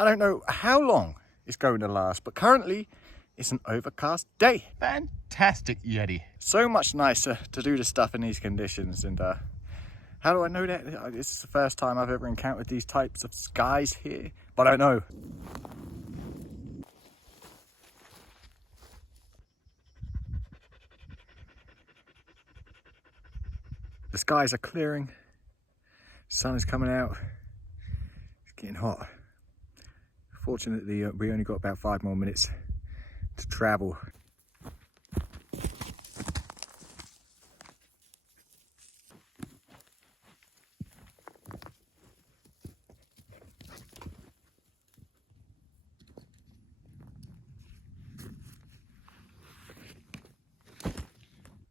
I don't know how long it's going to last, but currently it's an overcast day. Fantastic Yeti. So much nicer to do the stuff in these conditions. And how do I know that? This is the first time I've ever encountered these types of skies here, but I don't know. The skies are clearing, sun is coming out, it's getting hot. Fortunately, we only got about 5 more minutes to travel.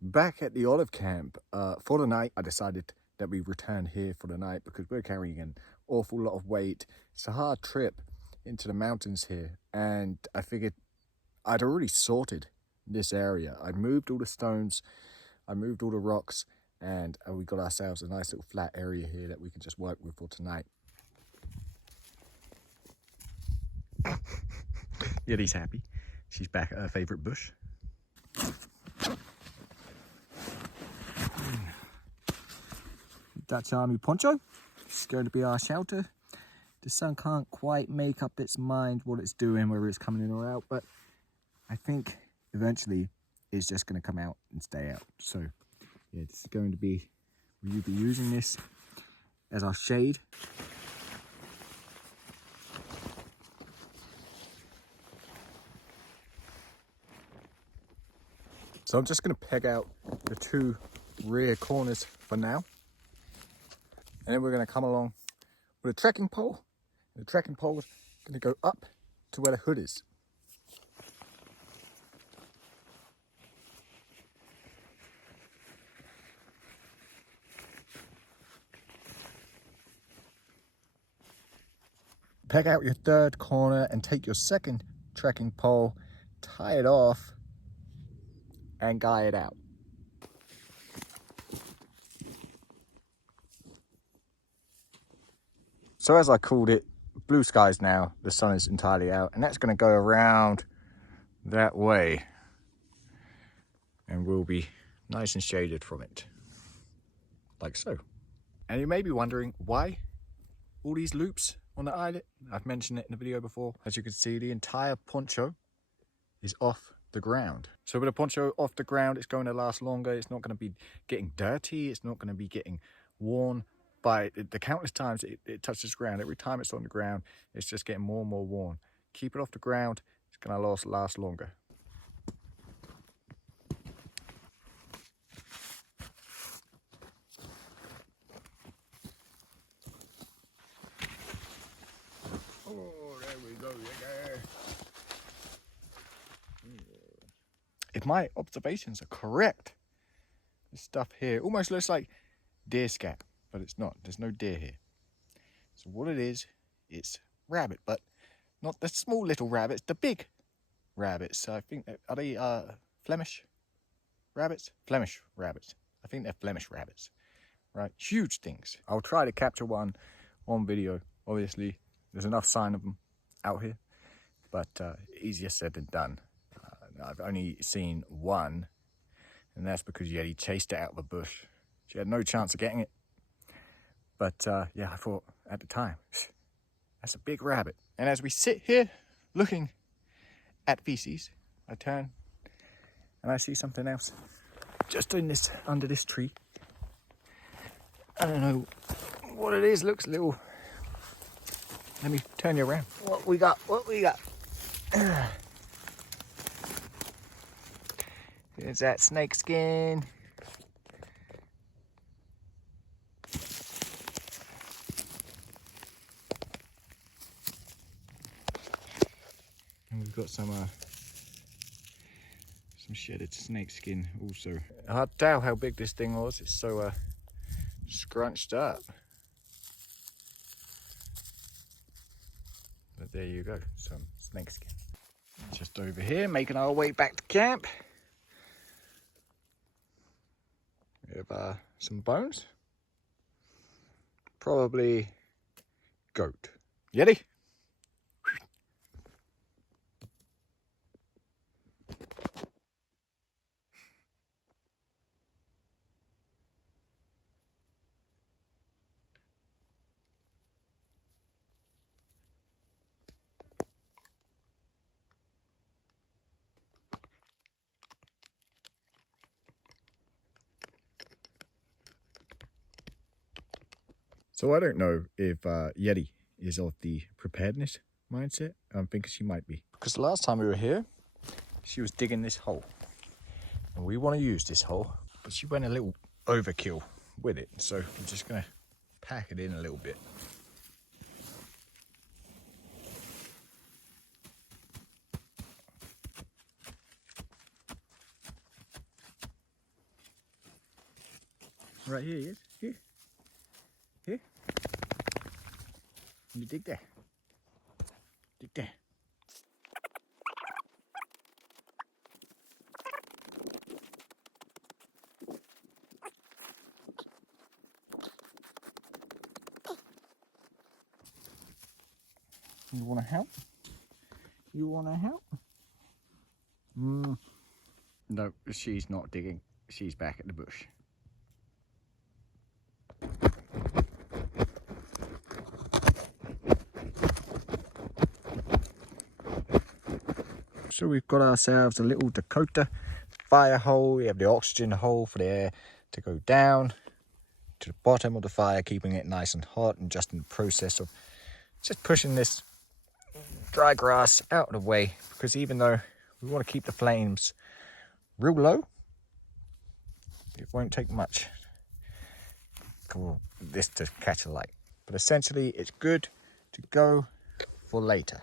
Back at the olive camp for the night, I decided that we return here for the night because we're carrying an awful lot of weight. It's a hard trip into the mountains here, and I figured I'd already sorted this area. I moved all the stones, I moved all the rocks, and we got ourselves a nice little flat area here that we can just work with for tonight. Yeti's happy. She's back at her favorite bush. Dutch Army Poncho. It's going to be our shelter. The sun can't quite make up its mind what it's doing, whether it's coming in or out, but I think eventually it's just going to come out and stay out. So yeah, this is going to be, we'll be using this as our shade. So I'm just going to peg out the 2 rear corners for now. And then we're going to come along with a trekking pole. And the trekking pole is going to go up to where the hood is. Peg out your 3rd corner and take your 2nd trekking pole, tie it off, and guy it out. So as I called it, blue skies now, the sun is entirely out, and that's going to go around that way, and we'll be nice and shaded from it, like so. And you may be wondering why all these loops on the eyelet. I've mentioned it in the video before. As you can see, the entire poncho is off the ground. So with a poncho off the ground, it's going to last longer. It's not going to be getting dirty. It's not going to be getting worn by the countless times it touches the ground. Every time it's on the ground, it's just getting more and more worn. Keep it off the ground, it's going to last longer. Oh, there we go. If my observations are correct, this stuff here almost looks like deer scat. But it's not. There's no deer here. So what it is, it's rabbit, but not the small little rabbits, the big rabbits. So I think, are they Flemish rabbits? Flemish rabbits. I think they're Flemish rabbits, right? Huge things. I'll try to capture one on video. Obviously, there's enough sign of them out here, but easier said than done. I've only seen one, and that's because Yeti chased it out of the bush. She had no chance of getting it. But yeah, I thought at the time, that's a big rabbit. And as we sit here looking at feces, I turn and I see something else just under this tree. I don't know what it is. Looks a little. Let me turn you around. What we got? There's that snake skin. And we've got some shedded snake skin also. Hard to tell how big this thing was. It's so scrunched up. But there you go, some snake skin. Just over here, making our way back to camp. We have some bones. Probably goat. Yeti. So I don't know if Yeti is of the preparedness mindset. I'm thinking she might be. Because the last time we were here, she was digging this hole. And we want to use this hole, but she went a little overkill with it. So I'm just going to pack it in a little bit. Right here, yes, here. Here. You dig there. Dig there. You want to help? You want to help? No, she's not digging. She's back at the bush. So we've got ourselves a little Dakota fire hole. We have the oxygen hole for the air to go down to the bottom of the fire, keeping it nice and hot, and just in the process of just pushing this dry grass out of the way, because even though we want to keep the flames real low, it won't take much for this to catch a light. But essentially it's good to go for later.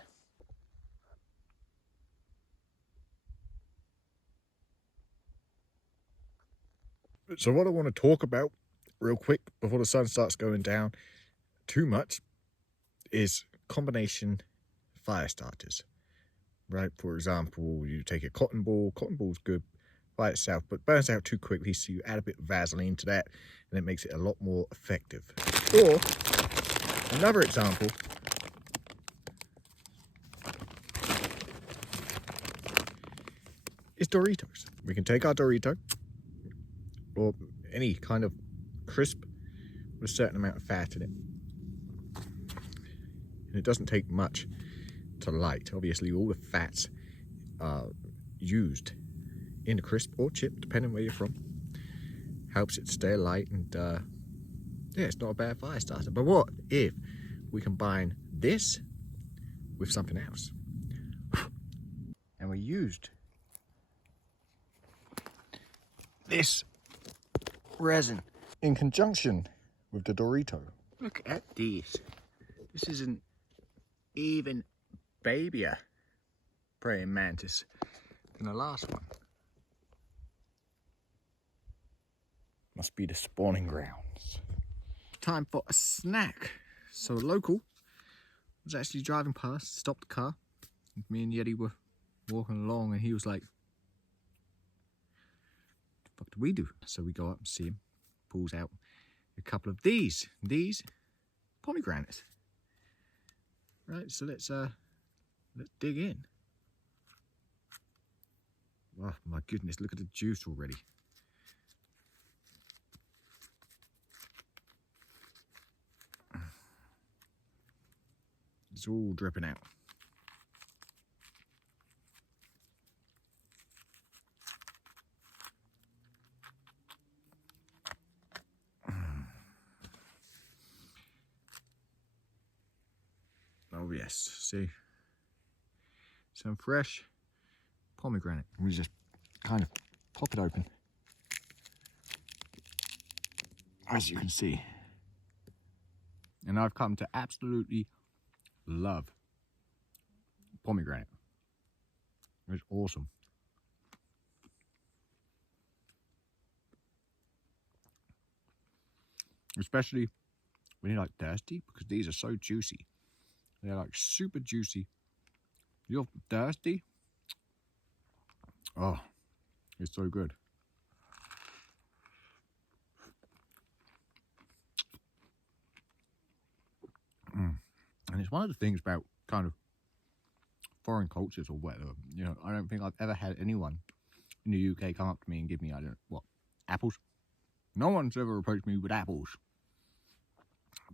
So what I want to talk about real quick before the sun starts going down too much is combination fire starters, right? For example, you take a cotton ball. Cotton ball's good by itself, but burns out too quickly, so you add a bit of Vaseline to that and it makes it a lot more effective. Or another example is Doritos. We can take our Dorito or any kind of crisp with a certain amount of fat in it. And it doesn't take much to light. Obviously, all the fats are used in the crisp or chip, depending where you're from. Helps it stay light, and yeah, it's not a bad fire starter. But what if we combine this with something else? And we used this resin in conjunction with the Dorito. Look at these. This isn't even babyer praying mantis than the last one. Must be the spawning grounds. Time for a snack. So local was actually driving past, stopped the car. Me and Yeti were walking along and he was like, "What the fuck do we do?" So we go up and see him. Pulls out a couple of these pomegranates. Right, so let's dig in. Oh my goodness, look at the juice already. It's all dripping out. Oh yes, see, some fresh pomegranate. We just kind of pop it open, as you can see. And I've come to absolutely love pomegranate. It's awesome. Especially when you're like thirsty, because these are so juicy. They're like super juicy. You're thirsty. Oh, it's so good. And it's one of the things about kind of foreign cultures or whatever. You know, I don't think I've ever had anyone in the UK come up to me and give me, I don't know, what, apples? No one's ever approached me with apples.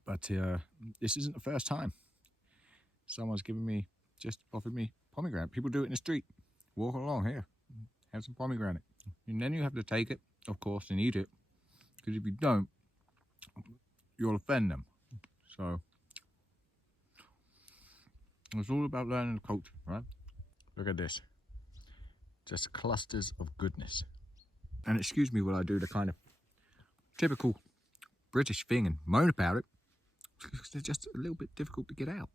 But this isn't the first time someone's just offered me pomegranate. People do it in the street. Walk along here, have some pomegranate. And then you have to take it, of course, and eat it. Because if you don't, you'll offend them. So it's all about learning the culture, right? Look at this. Just clusters of goodness. And excuse me while I do the kind of typical British thing and moan about it, because they're just a little bit difficult to get out.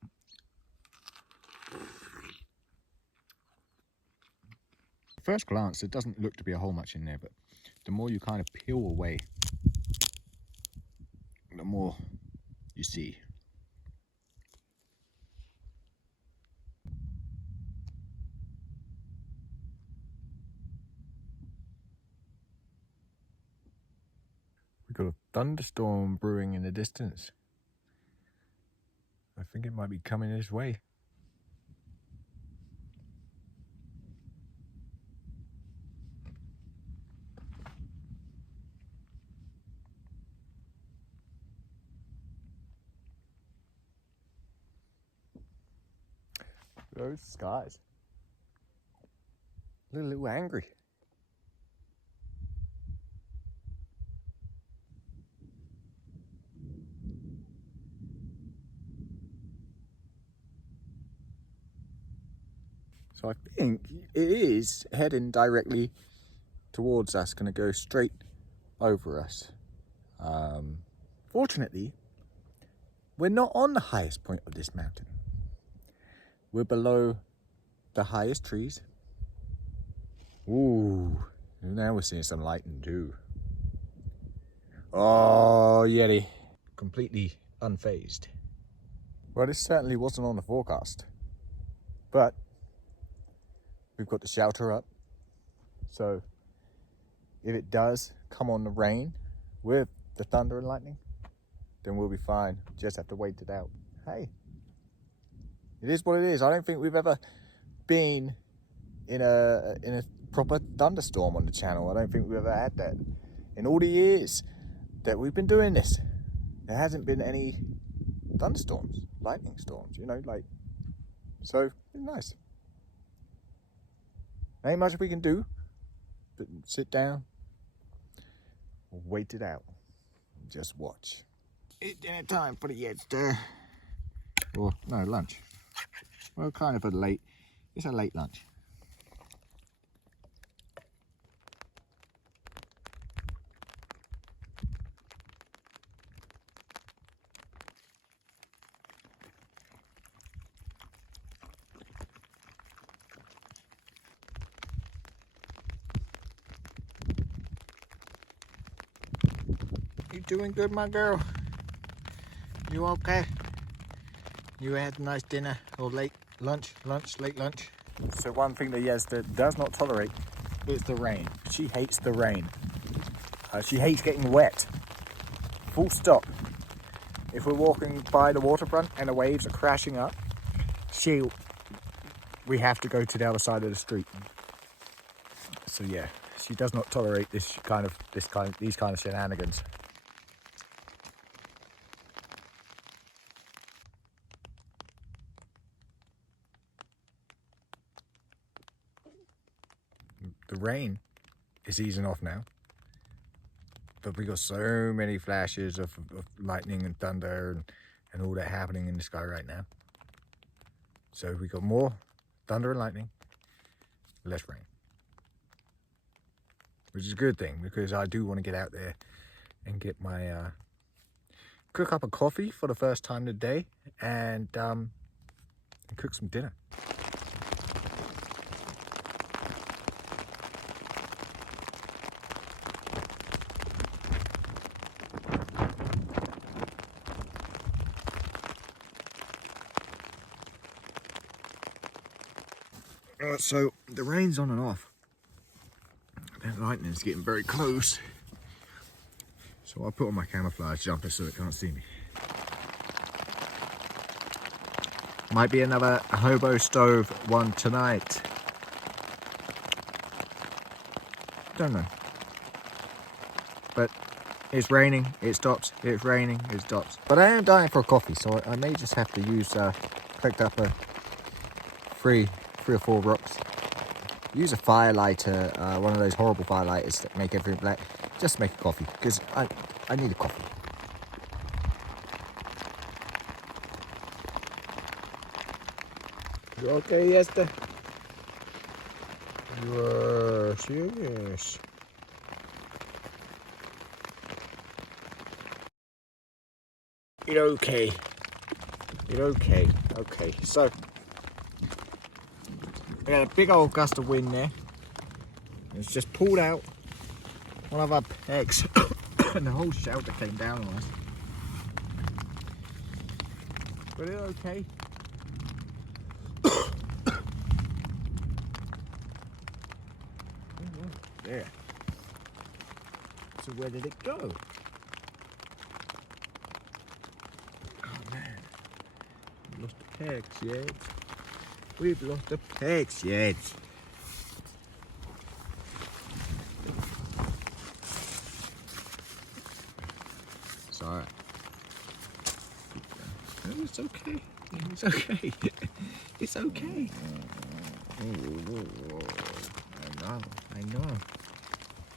At first glance, there doesn't look to be a whole much in there, but the more you kind of peel away, the more you see. We've got a thunderstorm brewing in the distance. I think it might be coming this way. Those skies. A little angry. So I think it is heading directly towards us, going to go straight over us. Fortunately, we're not on the highest point of this mountain. We're below the highest trees. Ooh, now we're seeing some lightning too. Oh, Yeti. Completely unfazed. Well, this certainly wasn't on the forecast, but we've got the shelter up. So if it does come on the rain with the thunder and lightning, then we'll be fine. Just have to wait it out. Hey, it is what it is. I don't think we've ever been in a proper thunderstorm on the channel. I don't think we've ever had that. In all the years that we've been doing this, there hasn't been any thunderstorms, lightning storms, you know, like, so it's nice. Ain't much we can do but sit down, wait it out, just watch. It's dinner time for the Yedster. Or no, lunch. Well, kind of it's a late lunch. You doing good, my girl? You okay? You had a nice dinner or late lunch? So one thing that Yezda does not tolerate is the rain. She hates the rain. She hates getting wet. Full stop. If we're walking by the waterfront and the waves are crashing up, we have to go to the other side of the street. So yeah, she does not tolerate these kind of shenanigans. The rain is easing off now, but we got so many flashes of lightning and thunder and all that happening in the sky right now. So we got more thunder and lightning, less rain, which is a good thing, because I do want to get out there and get my cook up a coffee for the first time today and cook some dinner. So the rain's on and off. That lightning's getting very close. So I put on my camouflage jumper so it can't see me. Might be another hobo stove one tonight. Don't know. But it's raining, it stops. It's raining, it stops. But I am dying for a coffee, so I may just have to use, collect up a three or four rocks. Use a fire lighter, one of those horrible fire lighters that make everything black. Just make a coffee, because I need a coffee. You okay, Esther? Yes, yes. You're okay. You're okay. Okay, so we had a big old gust of wind there. It's just pulled out one of our pegs and the whole shelter came down on us. But it's okay. There. So where did it go? Oh man. We've lost the pegs yet. We've lost the pegs yet. It's alright. No, it's okay. It's okay. It's okay. I know.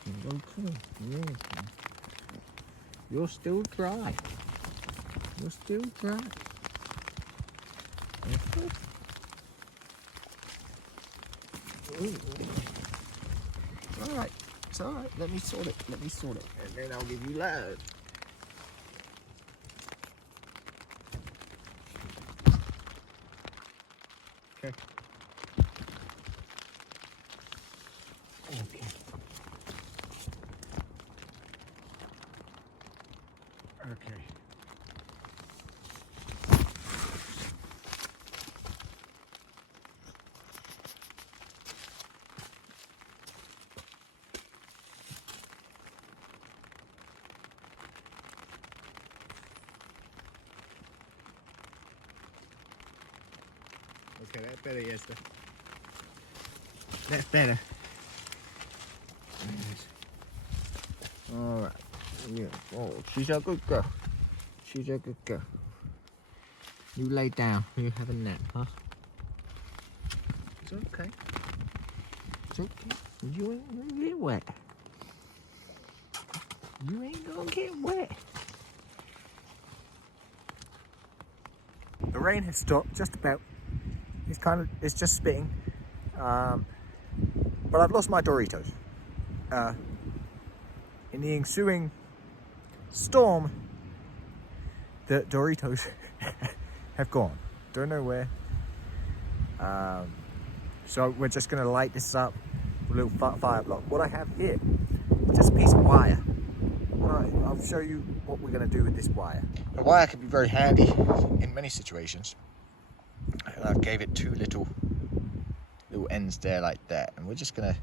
It's okay. Yeah. You're still dry. You're still dry. Okay. Alright. It's alright. Let me sort it. Let me sort it. And then I'll give you load. Okay. Okay. Okay. Okay, that's better, yes. That's better. Alright. Yeah. Oh, she's a good girl. She's a good girl. You lay down. You have a nap, huh? It's okay. It's okay. You ain't gonna get wet. You ain't gonna get wet. The rain has stopped just about. It's just spitting. But I've lost my Doritos. In the ensuing storm, the Doritos have gone. Don't know where. So we're just gonna light this up with a little fire block. What I have here is just a piece of wire. I'll show you what we're gonna do with this wire. The wire can be very handy in many situations. I gave it two little ends there like that, and we're just gonna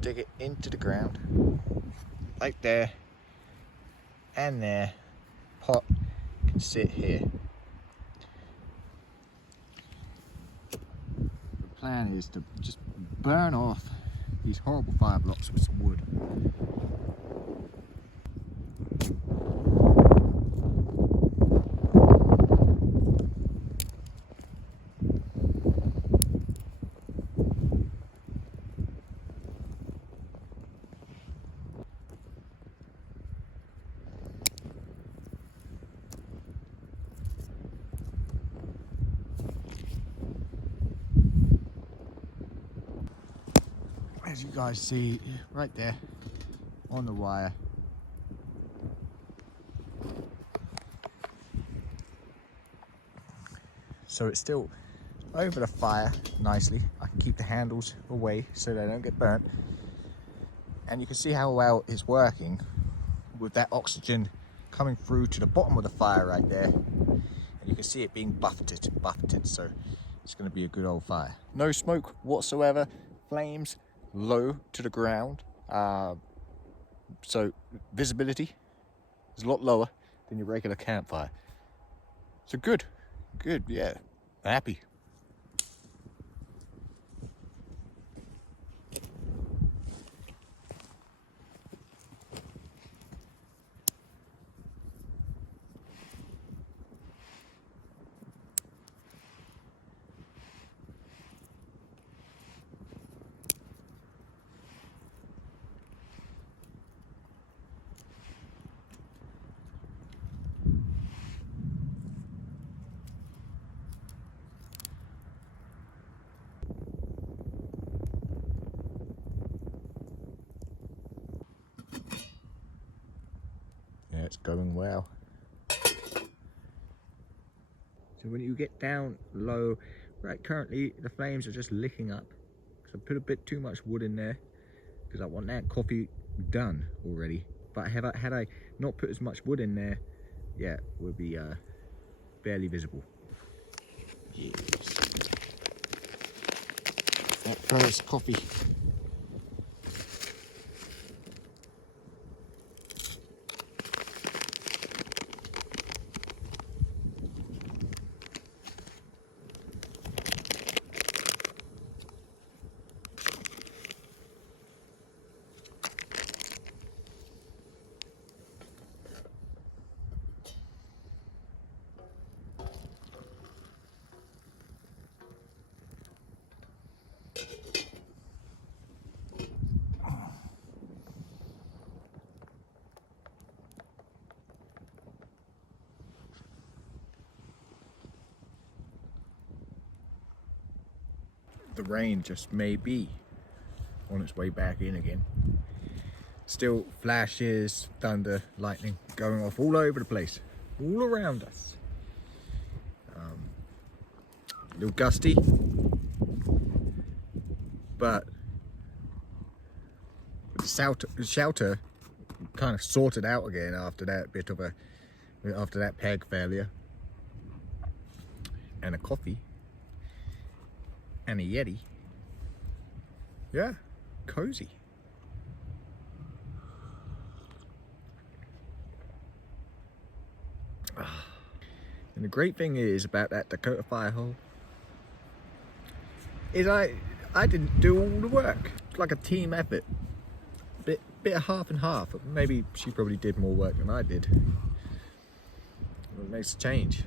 dig it into the ground like there and there. Pot can sit here. The plan is to just burn off these horrible fire blocks with some wood. As you guys see right there on the wire, so it's still over the fire nicely. I can keep the handles away so they don't get burnt, and you can see how well it's working with that oxygen coming through to the bottom of the fire right there, and you can see it being buffeted, so it's going to be a good old fire. No smoke whatsoever, flames low to the ground, so visibility is a lot lower than your regular campfire. So good, yeah, happy. going well. So when you get down low, right, currently the flames are just licking up. So I put a bit too much wood in there because I want that coffee done already. But had I not put as much wood in there, yeah, it would be barely visible. Yes. That goes coffee. The rain just may be on its way back in again. Still flashes, thunder, lightning going off all over the place, all around us. A little gusty, but the shelter kind of sorted out again after that peg failure, and a coffee. And a Yeti. Yeah, cozy. And the great thing is about that Dakota Fire hole is I didn't do all the work. It's like a team effort. Bit of half and half. Maybe she probably did more work than I did. It makes a change.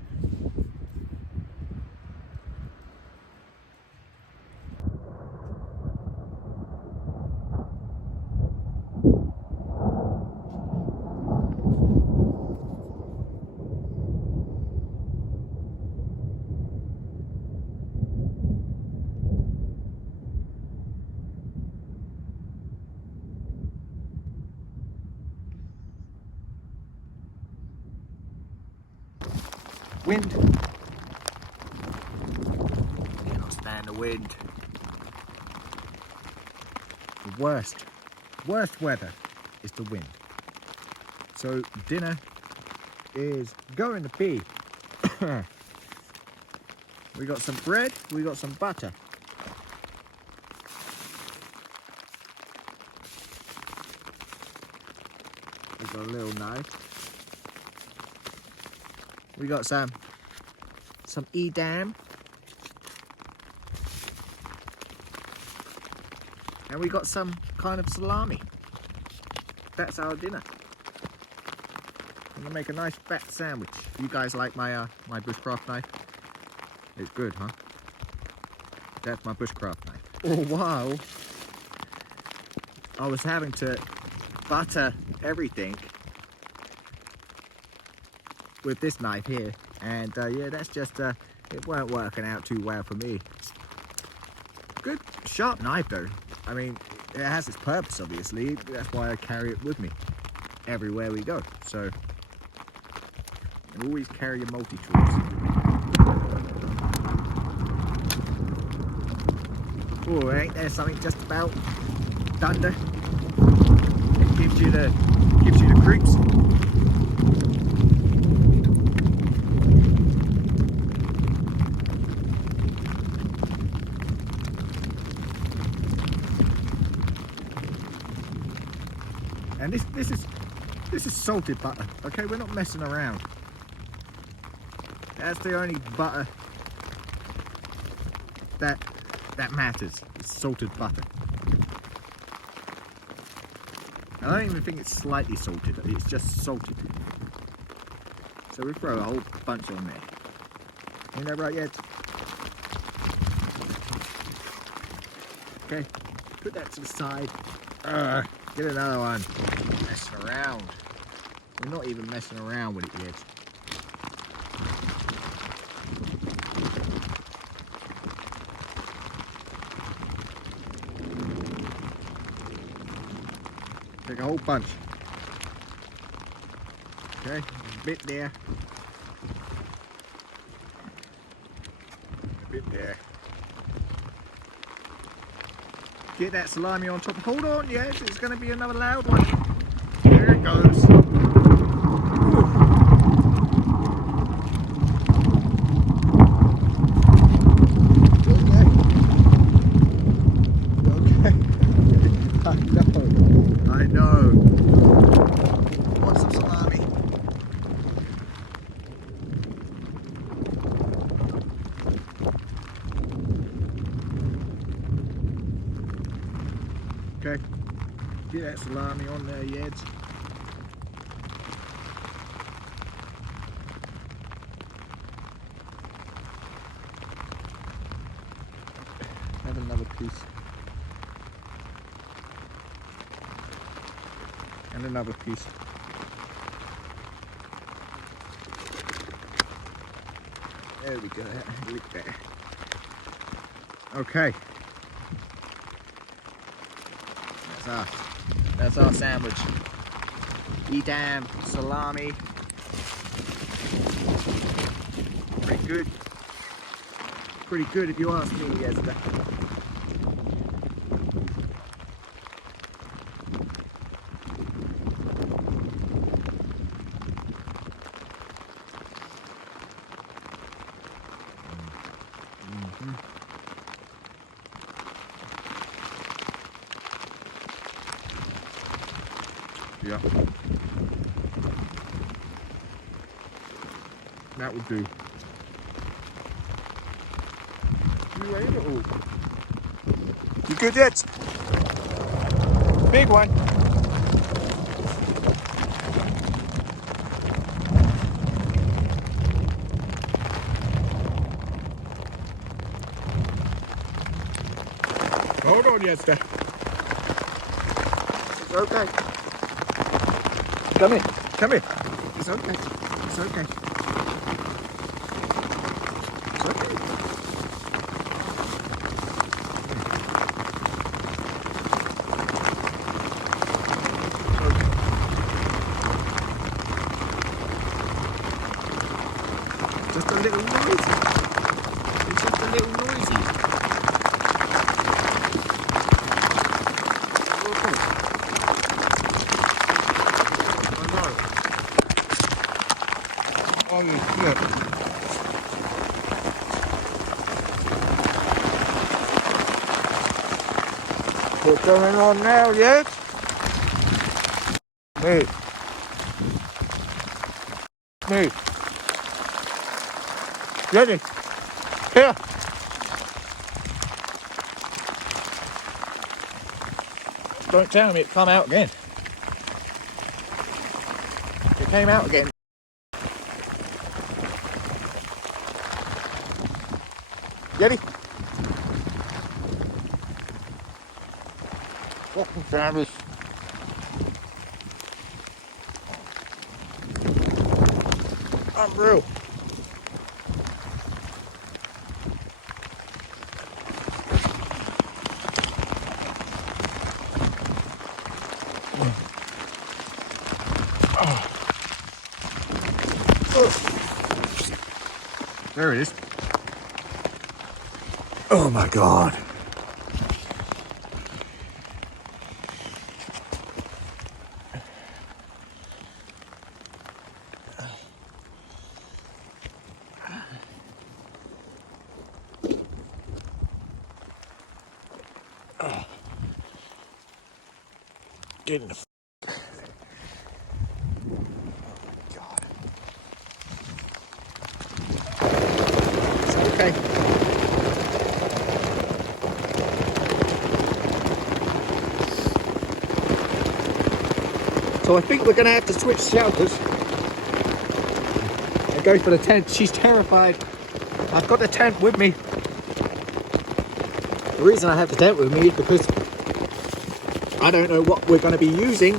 Wind. Cannot stand the wind. The worst weather is the wind. So dinner is going to be we got some bread, we got some butter. We've got a little knife. We got some Edam, and we got some kind of salami. That's our dinner. I'm gonna make a nice fat sandwich. You guys like my my bushcraft knife? It's good, huh? That's my bushcraft knife. For a while, I was having to butter everything with this knife here, and yeah, that's just it weren't working out too well for me. Good sharp knife though. I mean, it has its purpose, obviously. That's why I carry it with me everywhere we go. So always carry your multi-tools. Oh, ain't there something just about thunder? It gives you the creeps. And this is salted butter, okay? We're not messing around. That's the only butter that matters. It's salted butter. I don't even think it's slightly salted, it's just salted. So we throw a whole bunch on there. Ain't that right yet? Okay, put that to the side. Get another one. Messing around. We're not even messing around with it yet. Take a whole bunch. Okay, a bit there. A bit there. Get that salami on top. Hold on, yes, it's going to be another loud one. There it goes. I know. Want some salami? Okay. Get that salami on there, Yeds. Have another piece. And another piece. There we go, look there. Okay. That's our sandwich. Edam, salami. Pretty good. Pretty good if you ask me, Yezda. Yeah. That would do. You ate it all. You good yet? Big one. Hold on, Yester. It's okay. Come here. Come here. It's okay. It's okay. It's okay. Just a little noisy. It's just a little noisy. Okay. I know. Oh, yeah. What's going on now, yes? Me. Me. Ready? Here. Don't tell me it come out again. It came out again. Ready? Fucking sandwich. Unreal. There it is. Oh my God. Get in the God. It's okay. So I think we're going to have to switch shelters and go for the tent. She's terrified. I've got the tent with me. The reason I have the tent with me is because I don't know what we're going to be using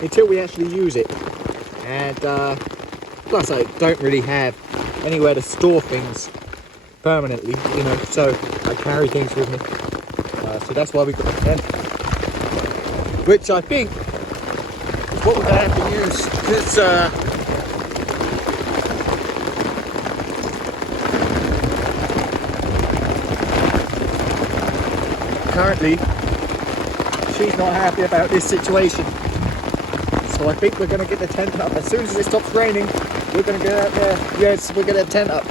until we actually use it. And plus I don't really have anywhere to store things permanently, you know, so I carry things with me. So that's why we got the tent. Which I think what we're going to have to use this currently she's not happy about this situation, so I think we're going to get the tent up as soon as it stops raining. We're going to get out there. Yes, we're going to tent up,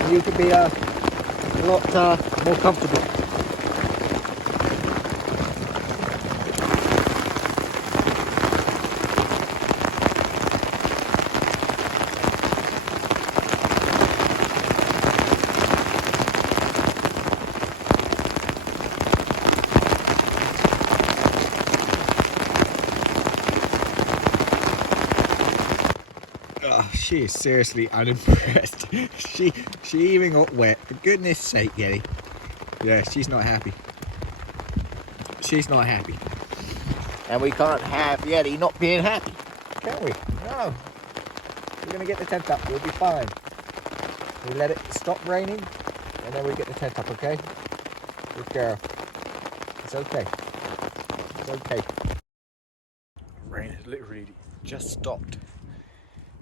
and you can be a lot more comfortable. Oh, she is seriously unimpressed. she even got wet. For goodness sake, Yeti. Yeah, she's not happy. She's not happy. And we can't have Yeti not being happy, can we? No. We're gonna get the tent up. We'll be fine. We let it stop raining, and then we get the tent up. Okay? Good girl. It's okay. It's okay. Rain has literally just stopped.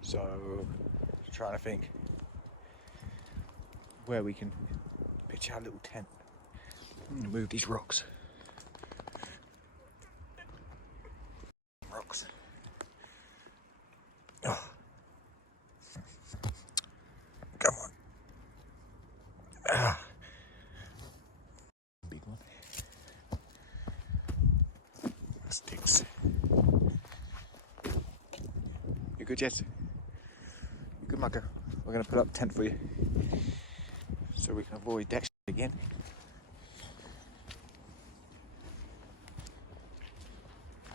So, trying to think where we can pitch our little tent. Move these rocks. Rocks. Oh. Come on. Ah. Big one. Sticks. You good, Jess? Good mugger. We're going to put up a tent for you so we can avoid that again.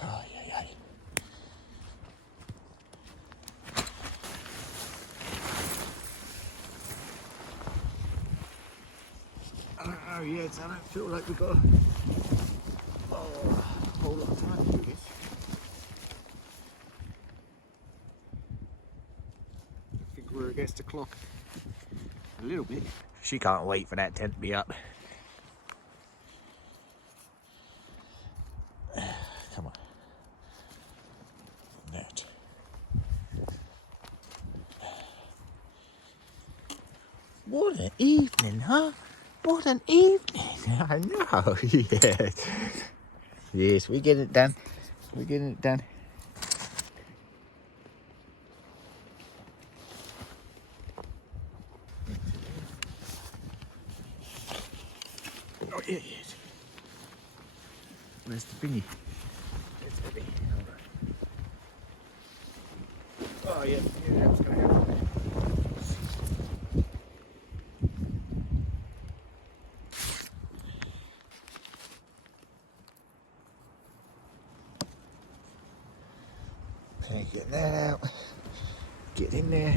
Oh, yeah, yeah. I don't know yet. I don't feel like we've got a whole lot of time to do this. I think we're against the clock a little bit. She can't wait for that tent to be up. Come on. Net. What an evening, huh? What an evening. I know. Yes. Yes, we're getting it done. We're getting it done. Oh, yeah, yes. Where's the thingy? Where's the thingy? Oh, yeah. Yeah, that's going to help. Okay, get that out. Get in there.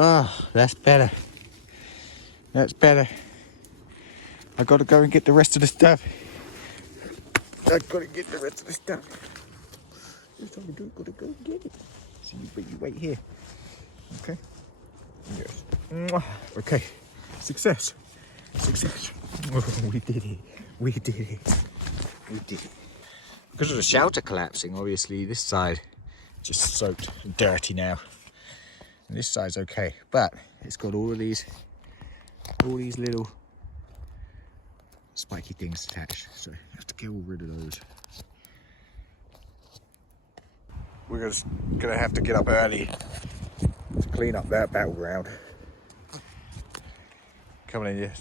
Oh, that's better. That's better. I gotta go and get the rest of the stuff. I gotta get the rest of the stuff. That's all we do. Gotta go and get it. So you wait here. Okay. Yes. Okay. Success. Success. Oh, we did it. We did it. We did it. Because of the shelter collapsing, obviously this side just soaked and dirty now. And this side's okay, but it's got all these little spiky things attached, so you have to get all rid of those. We're just gonna have to get up early to clean up that battleground. Coming in, yes.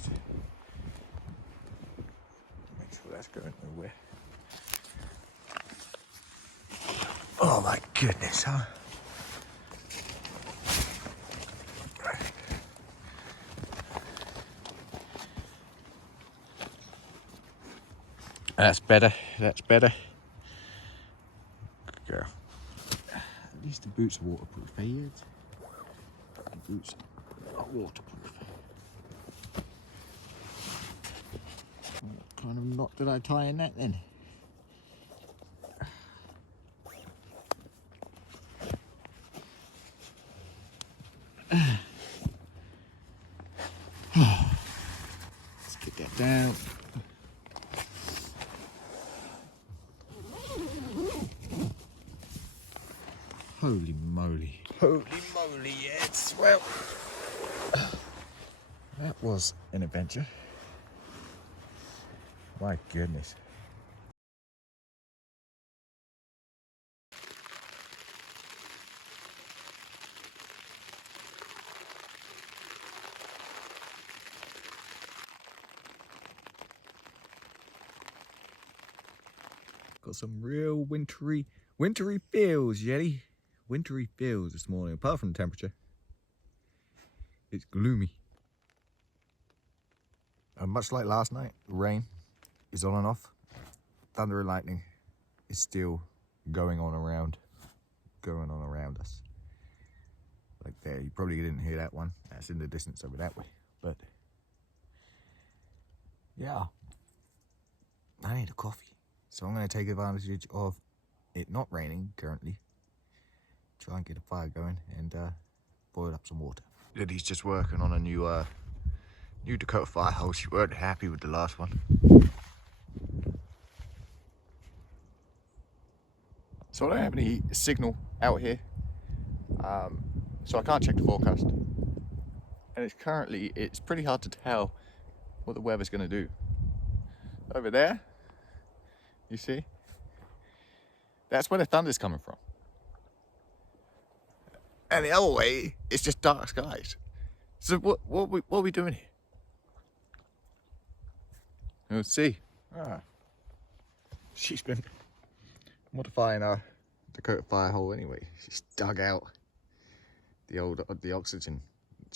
Make sure that's going nowhere. Oh my goodness, huh? That's better, that's better. Good girl. At least the boots are waterproof, eh? The boots are waterproof. What kind of knot did I tie in that then? down. Holy moly. Holy moly, yes. Well, that was an adventure. My goodness. Got some real wintry feels, Yeti. Wintry feels this morning, apart from the temperature. It's gloomy. And much like last night, rain is on and off. Thunder and lightning is still going on around us. Like there, you probably didn't hear that one. That's in the distance over that way. But yeah, I need a coffee. So I'm going to take advantage of it not raining currently. Try and get a fire going and boil up some water. Liddy's just working on a new Dakota Fire hole. She weren't happy with the last one. So I don't have any signal out here. So I can't check the forecast. And it's pretty hard to tell what the weather's going to do. Over there, you see? That's where the thunder's coming from. And the other way, it's just dark skies. So what are we doing here? Let's see. She's been modifying our Dakota Fire hole anyway. She's dug out the oxygen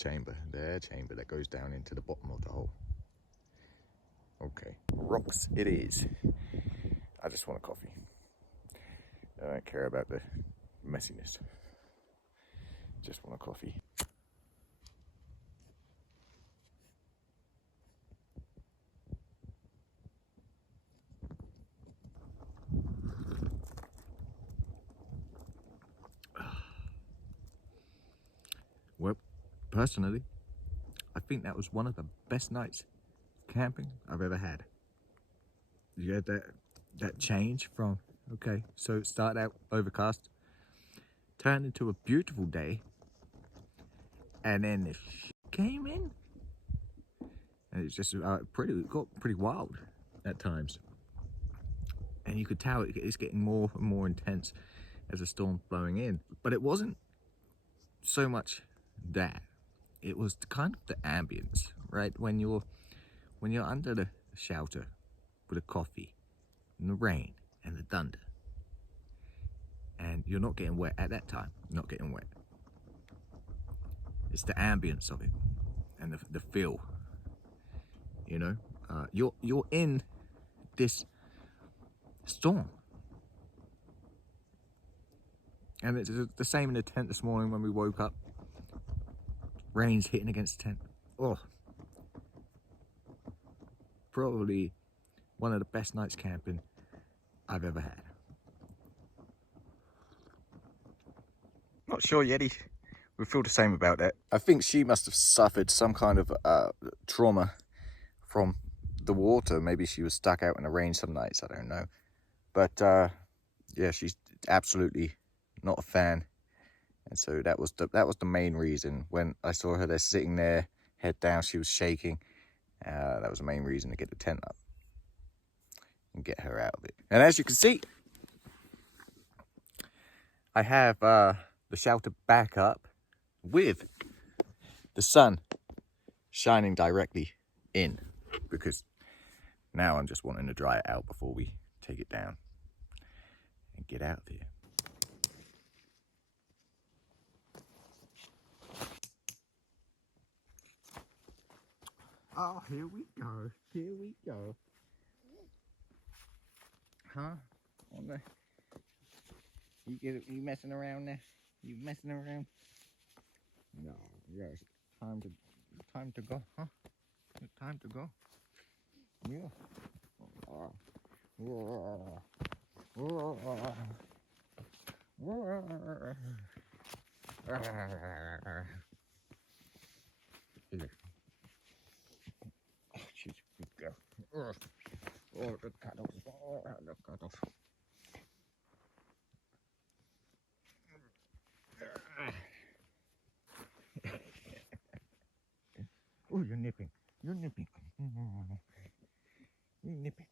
chamber, the air chamber that goes down into the bottom of the hole. Okay, rocks it is. I just want a coffee. I don't care about the messiness. Just want a coffee. Well, personally, I think that was one of the best nights camping I've ever had. You get that change from, okay, so it started out overcast, turned into a beautiful day, and then the came in, and it's just got pretty wild at times. And you could tell it's getting more and more intense as the storm's blowing in. But it wasn't so much that. It was kind of the ambience, right? When you're under the shelter with a coffee and the rain and the thunder, and you're not getting wet at that time, not getting wet. It's the ambience of it and the feel, you know? You're in this storm. And it's the same in the tent this morning when we woke up. Rain's hitting against the tent. Oh, probably one of the best nights camping I've ever had. Not sure Yeti would feel the same about that. I think she must have suffered some kind of trauma from the water. Maybe she was stuck out in the rain some nights, I don't know. But yeah, she's absolutely not a fan. And so that was the main reason. When I saw her there sitting there, head down, she was shaking. That was the main reason to get the tent up and get her out of it. And as you can see, I have the shelter back up with the sun shining directly in, because now I'm just wanting to dry it out before we take it down and get out of here. Oh, here we go. Here we go. Huh? You messing around there? You messing around? No, yes. Time to go, huh? It's time to go. Yeah. Here. Oh, jeez, good girl. Oh, the cuddles. Oh, the cuddles. Oh, you're nipping. You're nipping. You're nipping.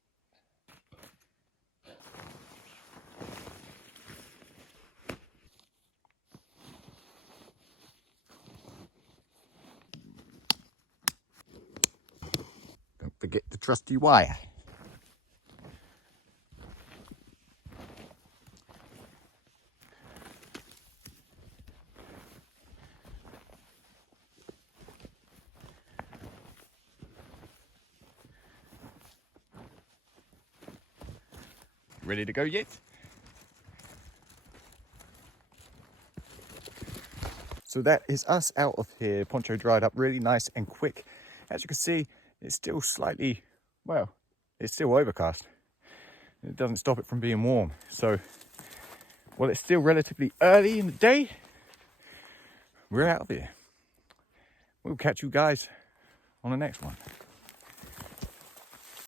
Don't forget the trusty wire. Ready to go yet? So that is us out of here. Poncho dried up really nice and quick. As you can see, it's still slightly, well, it's still overcast. It doesn't stop it from being warm. So, while it's still relatively early in the day, we're out of here. We'll catch you guys on the next one.